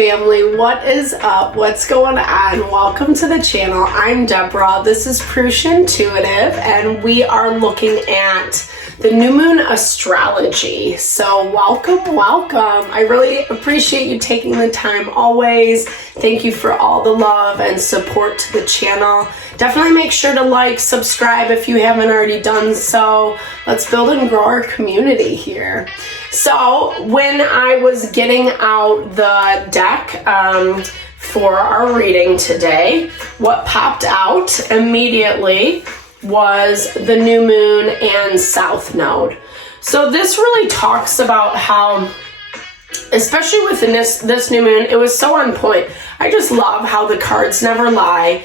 family, what is up? What's going on? Welcome to the channel. I'm Deborah. This is Purusha Intuitive, and we are looking at the new moon astrology. So welcome. I really appreciate you taking the time always. Thank you for all the love and support to the channel. Definitely make sure to like, subscribe if you haven't already done so. Let's build and grow our community here. So when I was getting out the deck for our reading today, what popped out immediately was the new moon and south node. So this really talks about how, especially with this new moon, it was so on point. I just love how the cards never lie.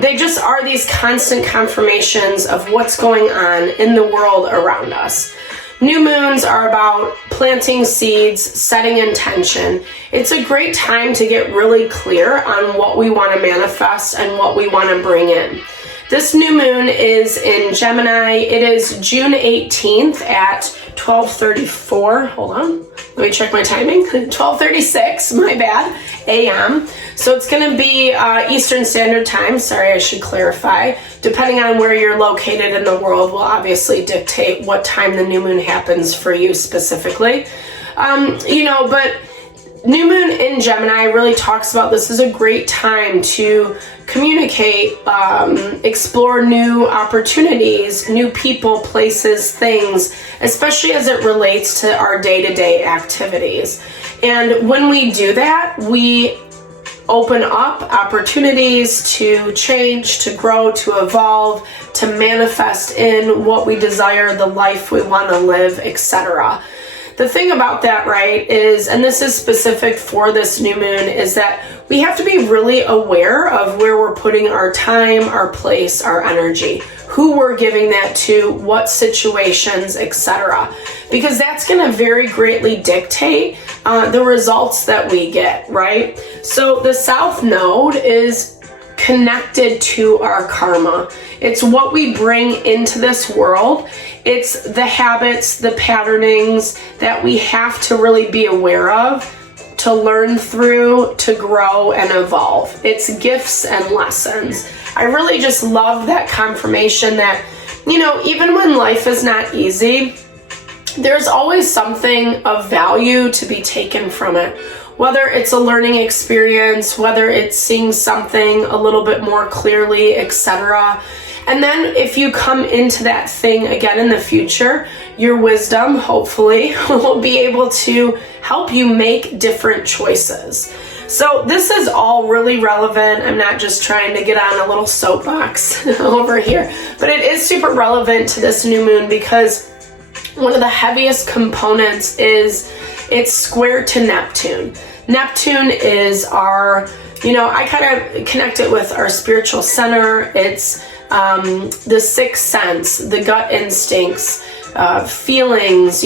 They just are these constant confirmations of what's going on in the world around us. New moons are about planting seeds, setting intention. It's a great time to get really clear on what we want to manifest and what we want to bring in. This new moon is in Gemini. It is June 18th at 12:34. Hold on. Let me check my timing. 12:36, my bad, a.m. So it's going to be Eastern Standard Time. Sorry, I should clarify. Depending on where you're located in the world will obviously dictate what time the new moon happens for you specifically. But new moon in Gemini really talks about this is a great time to communicate, explore new opportunities, new people, places, things, especially as it relates to our day-to-day activities. And when we do that, we open up opportunities to change, to grow, to evolve, to manifest in what we desire, the life we want to live, etc. The thing about that, right, is, and this is specific for this new moon, is that we have to be really aware of where we're putting our time, our place, our energy, who we're giving that to, what situations, etc. Because that's going to very greatly dictate the results that we get, right? So the South Node is connected to our karma. It's what we bring into this world. It's the habits, the patternings that we have to really be aware of, to learn through, to grow and evolve. It's gifts and lessons. I really just love that confirmation that, even when life is not easy, there's always something of value to be taken from it. Whether it's a learning experience, whether it's seeing something a little bit more clearly, etc. And then if you come into that thing again in the future, your wisdom, hopefully, will be able to help you make different choices. So this is all really relevant. I'm not just trying to get on a little soapbox over here, but it is super relevant to this new moon because one of the heaviest components is it's square to Neptune. Neptune is our, I kind of connect it with our spiritual center. It's the sixth sense, the gut instincts, feelings,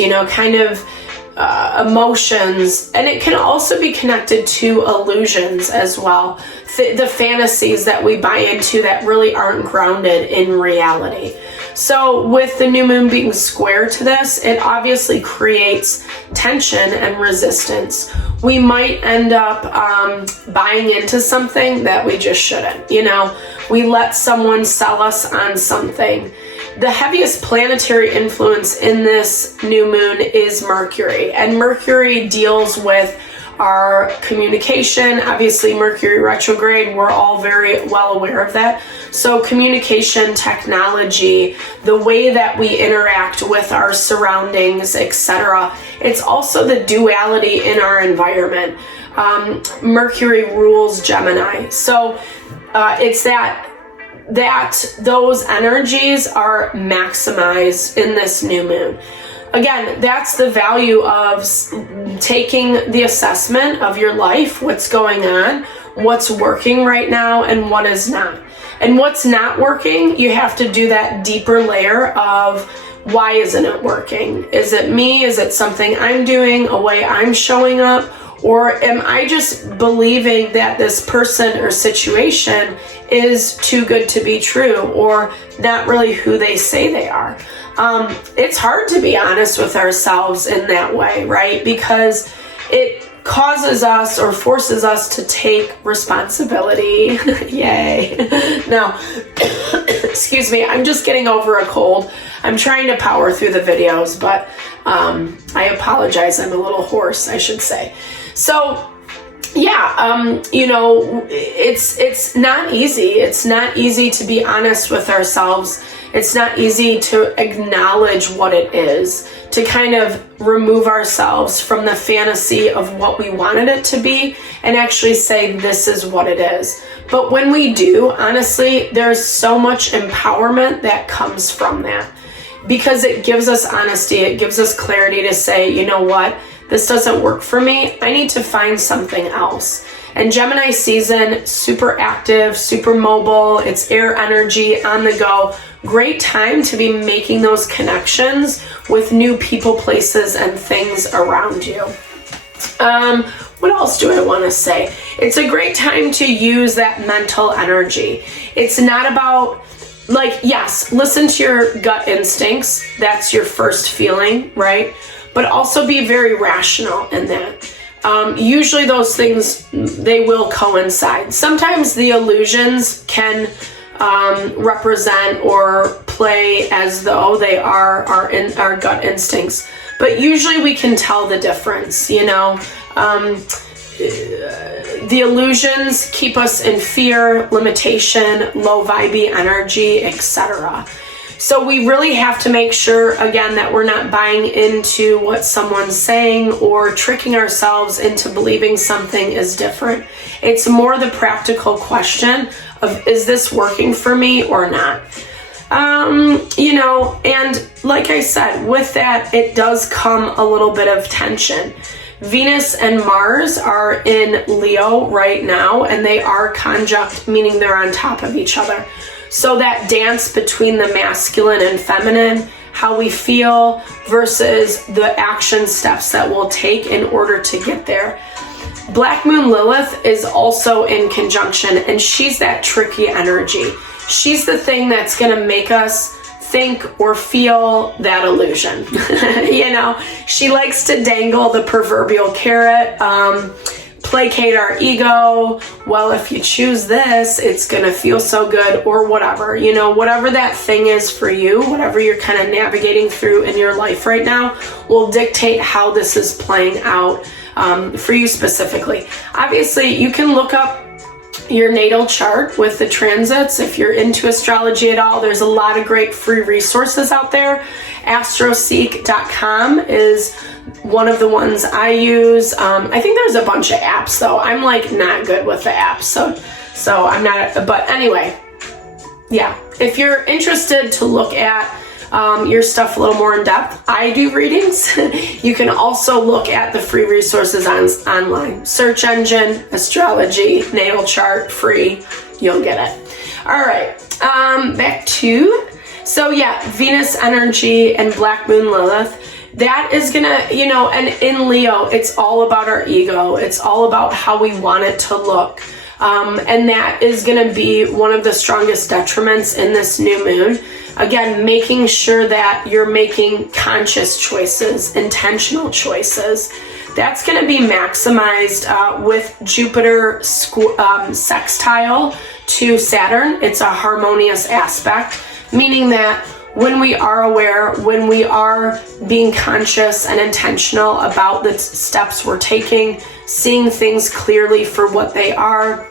emotions. And it can also be connected to illusions as well. The fantasies that we buy into that really aren't grounded in reality. So with the new moon being square to this, it obviously creates tension and resistance. We might end up buying into something that we just shouldn't. We let someone sell us on something. The heaviest planetary influence in this new moon is Mercury, and Mercury deals with our communication. Obviously, Mercury retrograde, we're all very well aware of that. So communication, technology, the way that we interact with our surroundings, etc. It's also the duality in our environment. Mercury rules Gemini. So it's that those energies are maximized in this new moon. Again, that's the value of taking the assessment of your life, what's going on, what's working right now, and what is not. And what's not working, you have to do that deeper layer of why isn't it working? Is it me? Is it something I'm doing, a way I'm showing up? Or am I just believing that this person or situation is too good to be true or not really who they say they are? It's hard to be honest with ourselves in that way, right? Because it causes us or forces us to take responsibility. Yay. Now, excuse me, I'm just getting over a cold. I'm trying to power through the videos, but I apologize. I'm a little hoarse, I should say. So yeah, you know, it's not easy. It's not easy to be honest with ourselves. It's not easy to acknowledge what it is, to kind of remove ourselves from the fantasy of what we wanted it to be and actually say, this is what it is. But when we do, honestly, there's so much empowerment that comes from that, because it gives us honesty. It gives us clarity to say, you know what? This doesn't work for me. I need to find something else. And Gemini season, super active, super mobile. It's air energy, on the go. Great time to be making those connections with new people, places, and things around you. What else do I want to say? It's a great time to use that mental energy. It's not about, like, yes, listen to your gut instincts. That's your first feeling, right? But also be very rational in that. Usually those things, they will coincide. Sometimes the illusions can represent or play as though they are our gut instincts. But usually we can tell the difference, you know. The illusions keep us in fear, limitation, low vibey energy, etc. So we really have to make sure, again, that we're not buying into what someone's saying or tricking ourselves into believing something is different. It's more the practical question of, is this working for me or not? You know, and like I said, with that, it does come a little bit of tension. Venus and Mars are in Leo right now, and they are conjunct, meaning they're on top of each other. So that dance between the masculine and feminine, how we feel versus the action steps that we'll take in order to get there. Black Moon Lilith is also in conjunction, and she's that tricky energy. She's the thing that's going to make us think or feel that illusion. You know, she likes to dangle the proverbial carrot, placate our ego. Well, if you choose this, it's going to feel so good, or whatever, you know, whatever that thing is for you, whatever you're kind of navigating through in your life right now will dictate how this is playing out for you specifically. Obviously, you can look up your natal chart with the transits. If you're into astrology at all, there's a lot of great free resources out there. Astroseek.com is one of the ones I use. I think there's a bunch of apps though. I'm like not good with the apps, so I'm not, but anyway, yeah, if you're interested to look at your stuff a little more in depth, I do readings. You can also look at the free resources online. Search engine, astrology, natal chart, free. You'll get it. All right, back to, so yeah, Venus energy and Black Moon Lilith. That is gonna, you know, and in Leo, it's all about our ego. It's all about how we want it to look. And that is gonna be one of the strongest detriments in this new moon. Again, making sure that you're making conscious choices, intentional choices. That's going to be maximized with Jupiter sextile to Saturn. It's a harmonious aspect, meaning that when we are aware, when we are being conscious and intentional about the steps we're taking, seeing things clearly for what they are,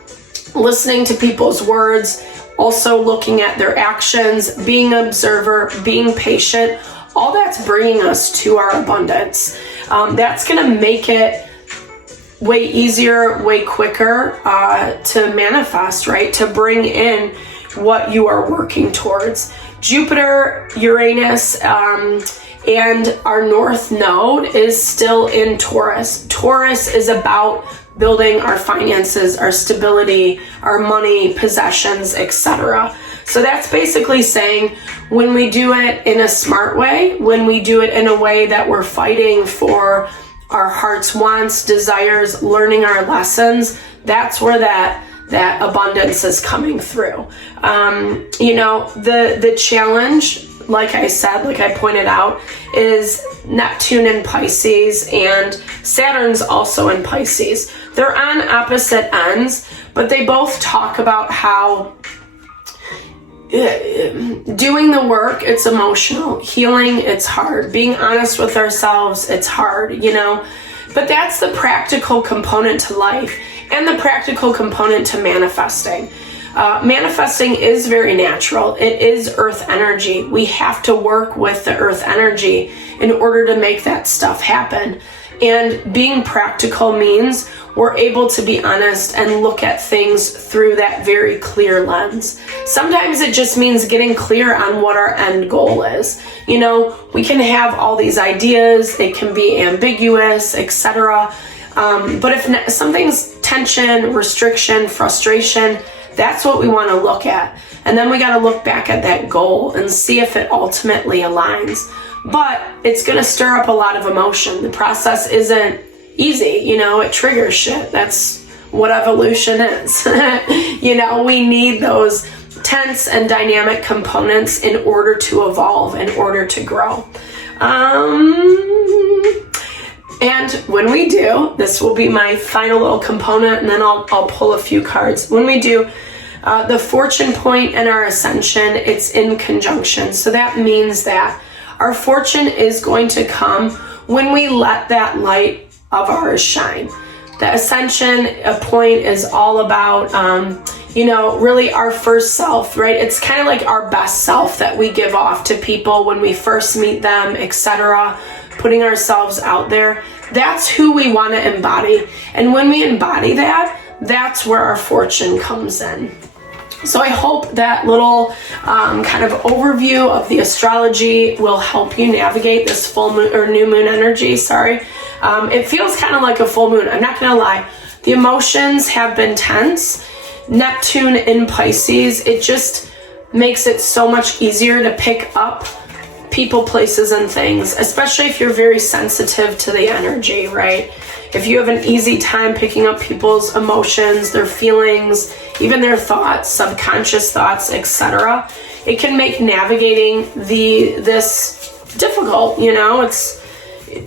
listening to people's words, also looking at their actions, being an observer, being patient, all that's bringing us to our abundance. That's going to make it way easier, way quicker to manifest, right? To bring in what you are working towards. Jupiter, Uranus, and our North Node is still in Taurus. Taurus is about building our finances, our stability, our money, possessions, etc. So that's basically saying when we do it in a smart way, when we do it in a way that we're fighting for our heart's wants, desires, learning our lessons, that's where that abundance is coming through. You know, the challenge, like I said, like I pointed out, is Neptune in Pisces, and Saturn's also in Pisces. They're on opposite ends, but they both talk about how doing the work, it's emotional. Healing, it's hard. Being honest with ourselves, it's hard, you know. But that's the practical component to life and the practical component to manifesting. Manifesting is very natural. It is earth energy. We have to work with the earth energy in order to make that stuff happen. And being practical means we're able to be honest and look at things through that very clear lens. Sometimes it just means getting clear on what our end goal is. You know, we can have all these ideas, they can be ambiguous, etc. But if something's tension, restriction, frustration, that's what we want to look at. And then we got to look back at that goal and see if it ultimately aligns. But it's going to stir up a lot of emotion. The process isn't easy, you know, it triggers shit. That's what evolution is. You know, we need those tense and dynamic components in order to evolve, in order to grow. And when we do, this will be my final little component, and then I'll pull a few cards. When we do the fortune point and our ascension, it's in conjunction. So that means that our fortune is going to come when we let that light of ours shine. The ascension point is all about, you know, really our first self, right? It's kind of like our best self that we give off to people when we first meet them, etc. Putting ourselves out there. That's who we want to embody. And when we embody that, that's where our fortune comes in. So I hope that little kind of overview of the astrology will help you navigate this full moon or new moon energy. It feels kind of like a full moon. I'm not going to lie. The emotions have been tense. Neptune in Pisces, it just makes it so much easier to pick up people, places, and things, especially if you're very sensitive to the energy, right? If you have an easy time picking up people's emotions, their feelings, even their thoughts, subconscious thoughts, etc., it can make navigating this difficult, you know? It's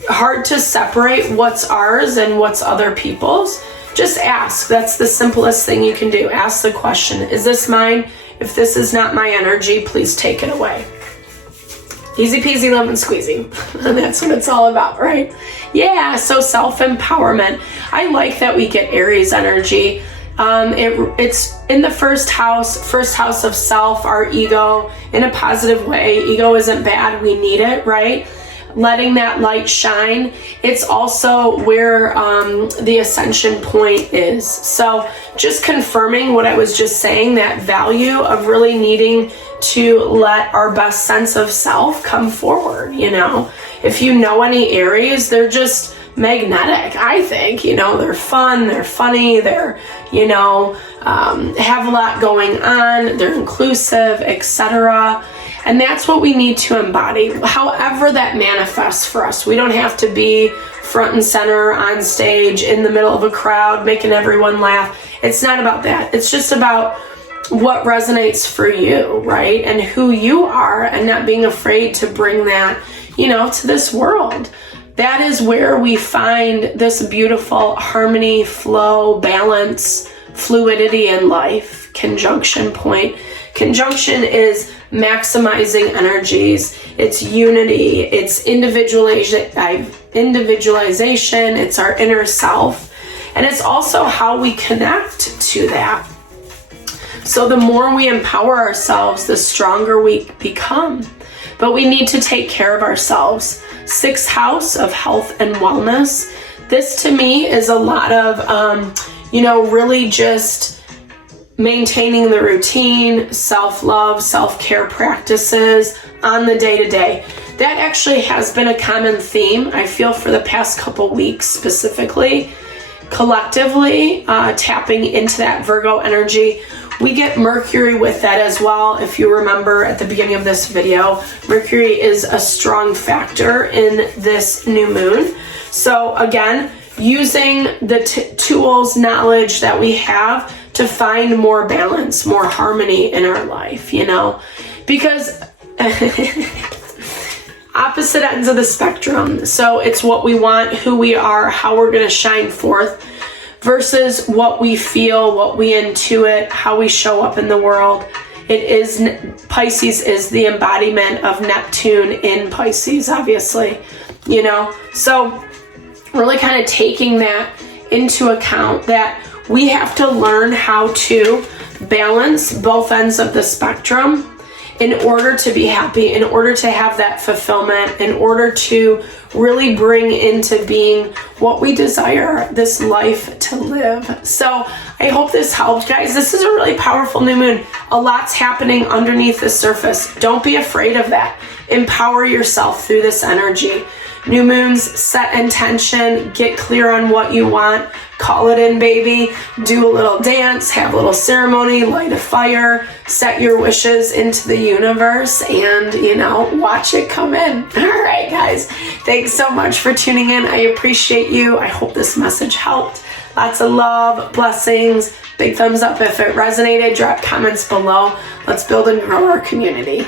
hard to separate what's ours and what's other people's. Just ask. That's the simplest thing you can do. Ask the question, is this mine? If this is not my energy, please take it away. Easy peasy lemon squeezy. And that's what it's all about, right? Yeah, so self-empowerment. I like that we get Aries energy. It's in the first house of self, our ego, in a positive way. Ego isn't bad, we need it, right? Letting that light shine. It's also where the ascension point is. So just confirming what I was just saying, that value of really needing to let our best sense of self come forward, you know. If you know any Aries, they're just magnetic, I think, you know. They're fun, they're funny, they're, you know, have a lot going on, they're inclusive, etc. And that's what we need to embody, however that manifests for us. We don't have to be front and center on stage in the middle of a crowd making everyone laugh. It's not about that. It's just about what resonates for you, right? And who you are, and not being afraid to bring that, you know, to this world. That is where we find this beautiful harmony, flow, balance, fluidity in life. Conjunction point. Conjunction is maximizing energies. It's unity. It's individualization. It's our inner self. And it's also how we connect to that. So the more we empower ourselves, the stronger we become. But we need to take care of ourselves. Sixth house of health and wellness. This to me is a lot of, you know, really just maintaining the routine, self-love, self-care practices on the day-to-day. That actually has been a common theme, I feel, for the past couple weeks specifically. Collectively, tapping into that Virgo energy. We get Mercury with that as well. If you remember at the beginning of this video, Mercury is a strong factor in this new moon. So again, using the tools, knowledge that we have to find more balance, more harmony in our life, you know, because opposite ends of the spectrum. So it's what we want, who we are, how we're going to shine forth, versus what we feel, what we intuit, how we show up in the world. Pisces is the embodiment of Neptune in Pisces, obviously, you know. So really kind of taking that into account, that we have to learn how to balance both ends of the spectrum in order to be happy, in order to have that fulfillment, in order to really bring into being what we desire this life to live. So I hope this helped, guys. This is a really powerful new moon. A lot's happening underneath the surface. Don't be afraid of that. Empower yourself through this energy. New moons, set intention, get clear on what you want, call it in, baby, do a little dance, have a little ceremony, light a fire, set your wishes into the universe, and, you know, watch it come in. All right, guys, thanks so much for tuning in. I appreciate you. I hope this message helped. Lots of love, blessings, big thumbs up if it resonated, drop comments below. Let's build and grow our community.